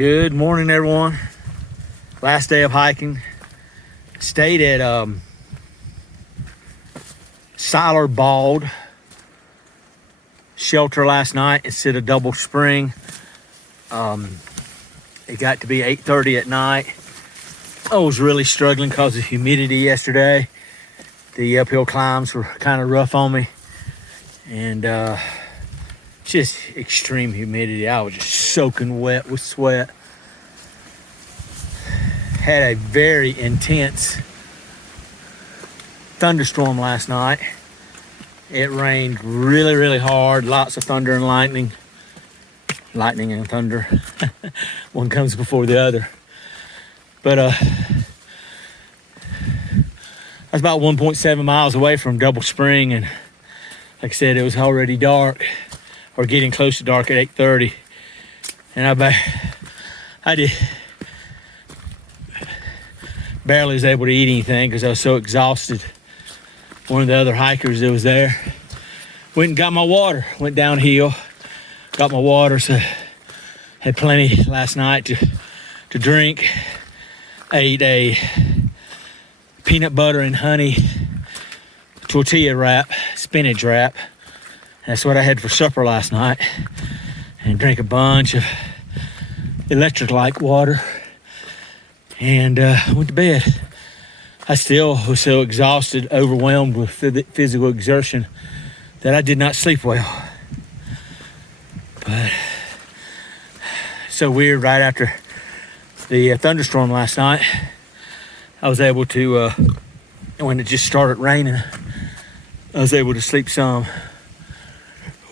Good morning, everyone. Last day of hiking. Stayed at Siler Bald shelter last night instead of Double Spring. It got to be 8:30 at night. I was really struggling because of humidity yesterday. The uphill climbs were kind of rough on me, and just extreme humidity. I was just soaking wet with sweat. Had a very intense thunderstorm last night. It rained really, really hard. Lots of thunder and lightning. Lightning and thunder. One comes before the other. But I was about 1.7 miles away from Double Spring, and like I said, it was already dark, or getting close to dark at 8:30. And I did barely was able to eat anything because I was so exhausted. One of the other hikers that was there went and got my water, went downhill, got my water, so had plenty last night to drink. Ate a peanut butter and honey tortilla wrap, spinach wrap. That's what I had for supper last night. And drank a bunch of electric-like water and went to bed. I still was so exhausted, overwhelmed with physical exertion that I did not sleep well. But so weird, right after the thunderstorm last night, I was able to, when it just started raining, I was able to sleep some.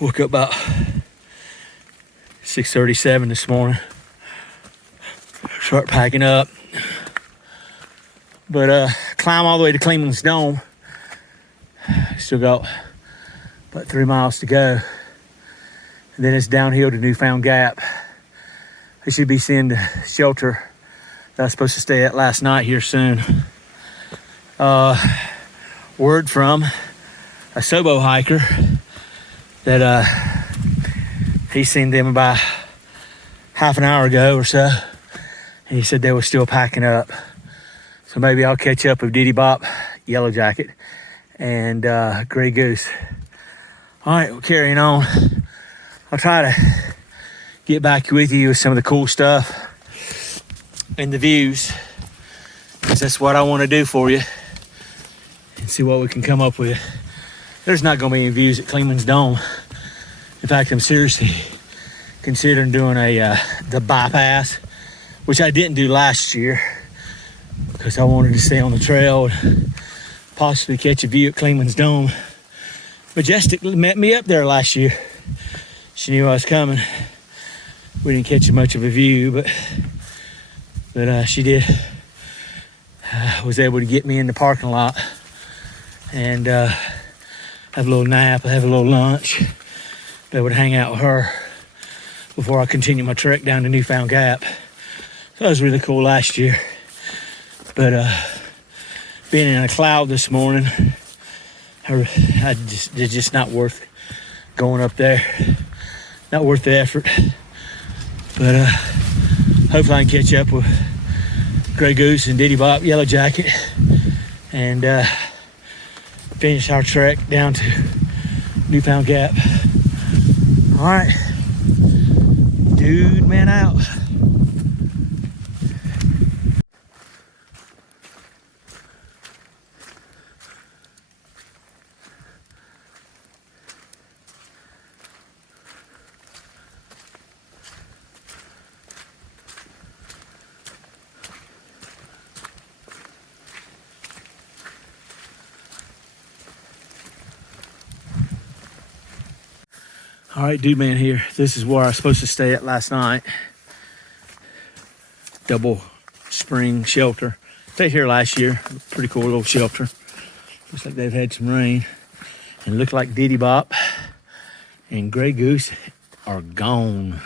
Woke up about 6:37 this morning. Start packing up. But climb all the way to Cleveland's Dome. Still got about 3 miles to go. And then it's downhill to Newfound Gap. I should be seeing the shelter that I was supposed to stay at last night here soon. Word from a Sobo hiker that he's seen them about half an hour ago or so. And he said they were still packing up. So maybe I'll catch up with Diddy Bop, Yellow Jacket, and Gray Goose. All right, we're carrying on. I'll try to get back with you with some of the cool stuff and the views, because that's what I want to do for you, and see what we can come up with. There's not going to be any views at Cleveland's Dome. In fact, I'm seriously considering doing the bypass, which I didn't do last year because I wanted to stay on the trail and possibly catch a view at Cleveland's Dome. Majestic met me up there last year. She knew I was coming. We didn't catch much of a view, but she did. Was able to get me in the parking lot and have a little nap, have a little lunch. Be able to hang out with her before I continue my trek down to Newfound Gap. So that was really cool last year. But being in a cloud this morning, it's just not worth going up there. Not worth the effort. But hopefully I can catch up with Gray Goose and Diddy Bop, Yellow Jacket, and finish our trek down to Newfound Gap. All right, DudeMan out. All right, DudeMan here. This is where I was supposed to stay at last night. Double Spring shelter. Stayed here last year. Pretty cool little shelter. Looks like they've had some rain. And look like Diddy Bop and Gray Goose are gone.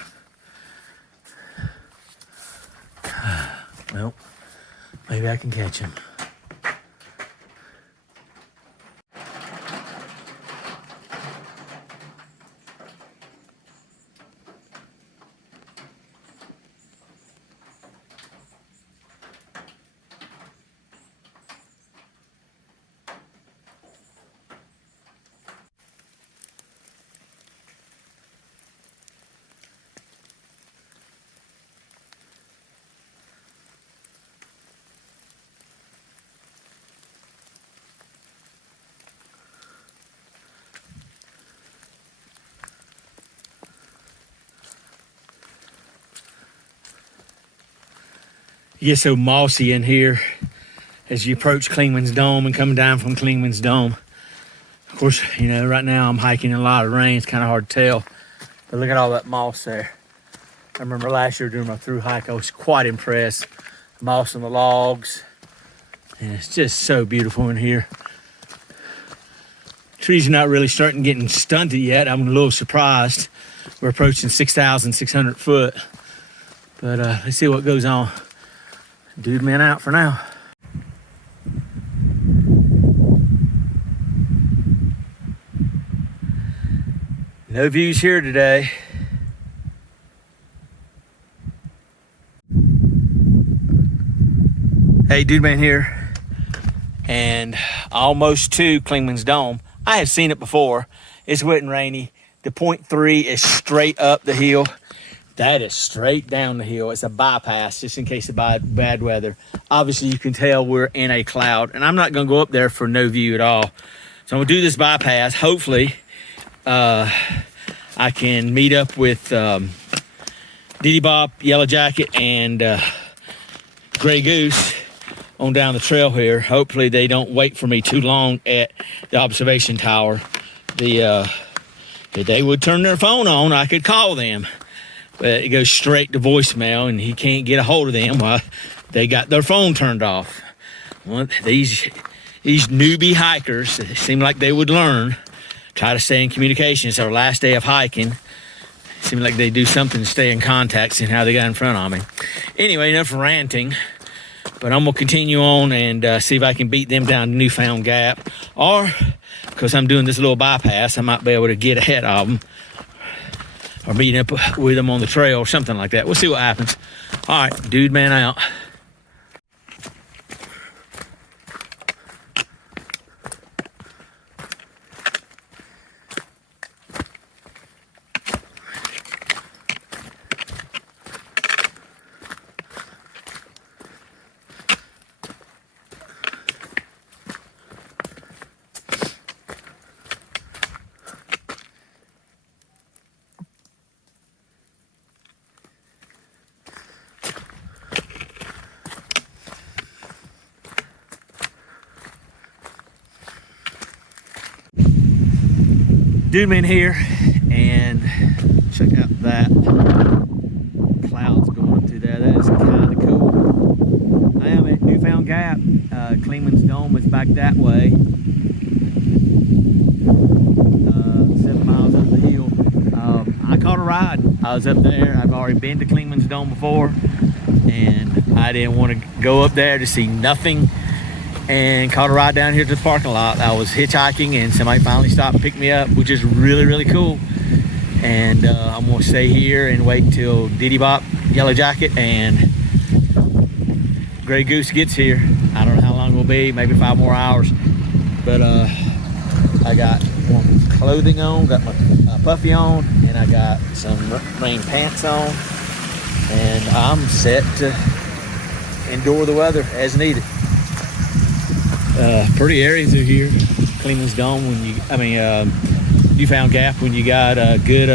Well, maybe I can catch him. You get so mossy in here as you approach Clingman's Dome and coming down from Clingman's Dome. Of course, you know, right now I'm hiking in a lot of rain. It's kind of hard to tell. But look at all that moss there. I remember last year during my through hike, I was quite impressed. Moss on the logs. And it's just so beautiful in here. Trees are not really starting getting stunted yet. I'm a little surprised. We're approaching 6,600 foot. But let's see what goes on. DudeMan out for now. No views here today. Hey, DudeMan here. And almost to Clingman's Dome. I have seen it before. It's wet and rainy. The point 3 is straight up the hill. That is straight down the hill. It's a bypass just in case of bad weather. Obviously, you can tell we're in a cloud. And I'm not going to go up there for no view at all. So I'm going to do this bypass. Hopefully, I can meet up with Diddy Bop, Yellow Jacket, and Gray Goose on down the trail here. Hopefully they don't wait for me too long at the observation tower. If they would turn their phone on, I could call them. But it goes straight to voicemail and he can't get a hold of them while they got their phone turned off. Well, these newbie hikers, it seemed like they would learn. Try to stay in communication. It's our last day of hiking. Seems like they do something to stay in contact, seeing how they got in front of me. Anyway, enough ranting. But I'm going to continue on and see if I can beat them down to Newfound Gap. Or, because I'm doing this little bypass, I might be able to get ahead of them. Or meet up with them on the trail or something like that. We'll see what happens. All right, DudeMan out. DudeMan here, and check out that clouds going up through there. That is kind of cool. I am at Newfound Gap. Clingman's Dome is back that way. 7 miles up the hill. I caught a ride. I was up there. I've already been to Clingman's Dome before, and I didn't want to go up there to see nothing. And caught a ride down here to the parking lot. I was hitchhiking and somebody finally stopped and picked me up, which is really, really cool. And I'm gonna stay here and wait until Diddy Bop, Yellow Jacket, and Gray Goose gets here. I don't know how long it will be, maybe 5 more hours. But I got warm clothing on, got my puffy on, and I got some rain pants on. And I'm set to endure the weather as needed. Pretty area through here. Clingman's Dome Newfound Gap when you got good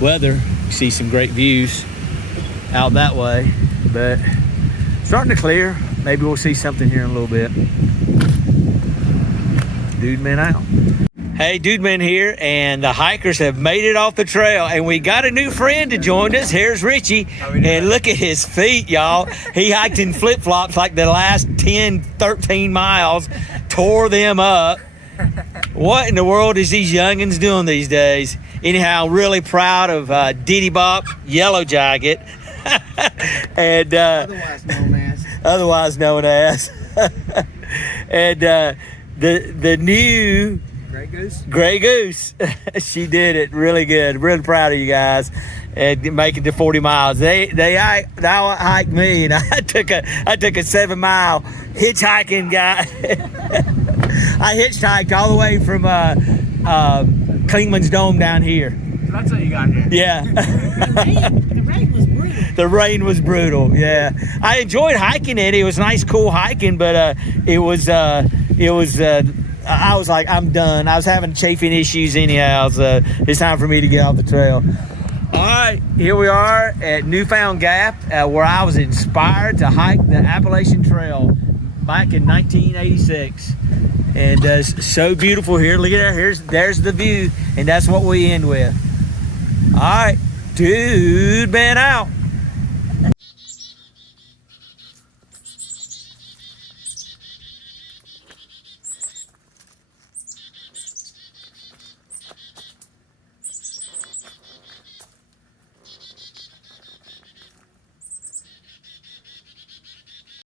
weather. You see some great views out that way, but starting to clear. Maybe we'll see something here in a little bit. DudeMan out. Hey, DudeMan here, and the hikers have made it off the trail, and we got a new friend to join us. Here's Richie, and look at his feet, y'all. He hiked in flip-flops like the last 10, 13 miles, tore them up. What in the world is these youngins doing these days? Anyhow, really proud of Diddy Bop, Yellow Jacket, and otherwise known as, and the new Gray Goose. She did it really good. Really proud of you guys and making it to 40 miles. They hiked me, and I took a 7-mile hitchhiking guy. I hitchhiked all the way from Clingman's Dome down here. So that's how you got here. Yeah. The rain was brutal. The rain was brutal. Yeah, I enjoyed hiking it. It was nice, cool hiking, but it was. I was like, I'm done. I was having chafing issues anyhow, so it's time for me to get off the trail. All right, here we are at Newfound Gap, where I was inspired to hike the Appalachian Trail back in 1986. And it's so beautiful here. Look at that. There's the view, and that's what we end with. All right, DudeMan out.